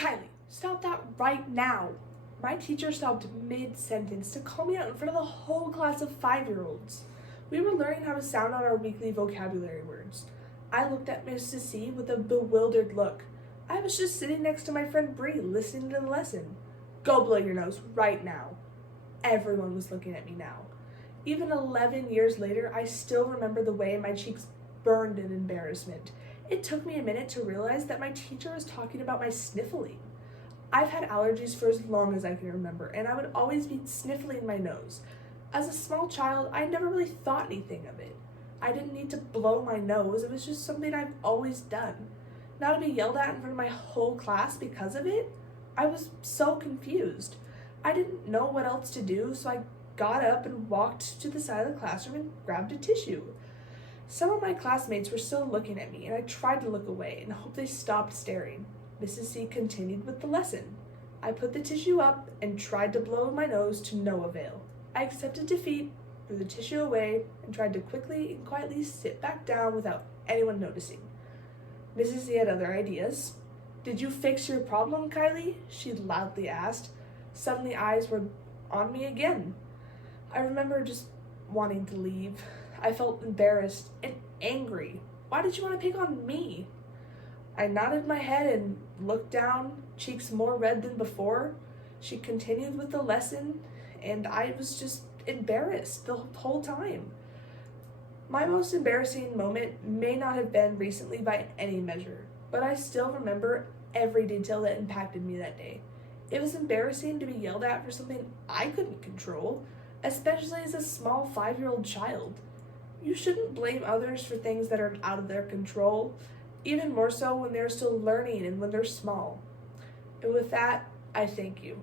Kylie, stop that right now. My teacher stopped mid-sentence to call me out in front of the whole class of 5-year-olds. We were learning how to sound out our weekly vocabulary words. I looked at Mrs. C with a bewildered look. I was just sitting next to my friend Bree, listening to the lesson. Go blow your nose right now. Everyone was looking at me now. Even 11 years later, I still remember the way my cheeks burned in embarrassment. It took me a minute to realize that my teacher was talking about my sniffling. I've had allergies for as long as I can remember, and I would always be sniffling my nose. As a small child, I never really thought anything of it. I didn't need to blow my nose, it was just something I've always done. Now to be yelled at in front of my whole class because of it, I was so confused. I didn't know what else to do, so I got up and walked to the side of the classroom and grabbed a tissue. Some of my classmates were still looking at me, and I tried to look away and hope they stopped staring. Mrs. C continued with the lesson. I put the tissue up and tried to blow my nose to no avail. I accepted defeat, threw the tissue away, and tried to quickly and quietly sit back down without anyone noticing. Mrs. C had other ideas. Did you fix your problem, Kylie? She loudly asked. Suddenly eyes were on me again. I remember just wanting to leave. I felt embarrassed and angry. Why did you want to pick on me? I nodded my head and looked down, cheeks more red than before. She continued with the lesson, and I was just embarrassed the whole time. My most embarrassing moment may not have been recently by any measure, but I still remember every detail that impacted me that day. It was embarrassing to be yelled at for something I couldn't control, especially as a small 5-year-old child. You shouldn't blame others for things that are out of their control, even more so when they're still learning and when they're small. And with that, I thank you.